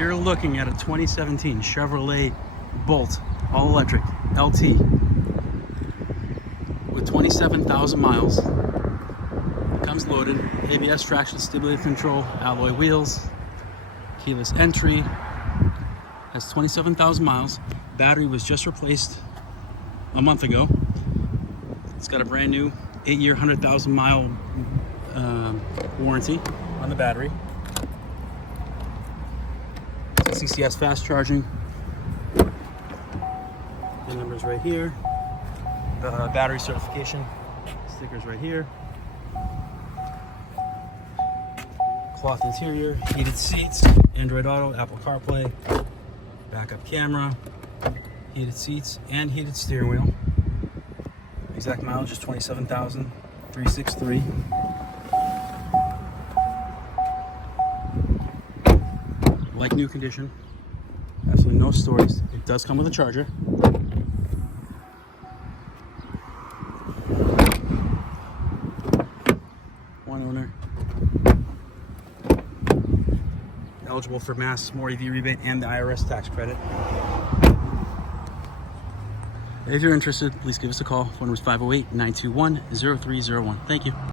You're looking at a 2017 Chevrolet Bolt all-electric LT with 27,000 miles. It comes loaded, ABS traction stability control, alloy wheels, keyless entry, has 27,000 miles. Battery was just replaced a month ago. It's got a brand new 8-year, 100,000 mile warranty on the battery. CCS fast charging. The numbers right here. Battery certification stickers right here. Cloth interior, heated seats, Android Auto, Apple Carplay, backup camera, heated seats, and heated steering wheel. Exact mileage is 27,363. Like new condition, absolutely no stories. It does come with a charger. One owner. Eligible for mass Mor-EV rebate and the IRS tax credit. If you're interested, please give us a call. Phone number is 508-921-0301. Thank you.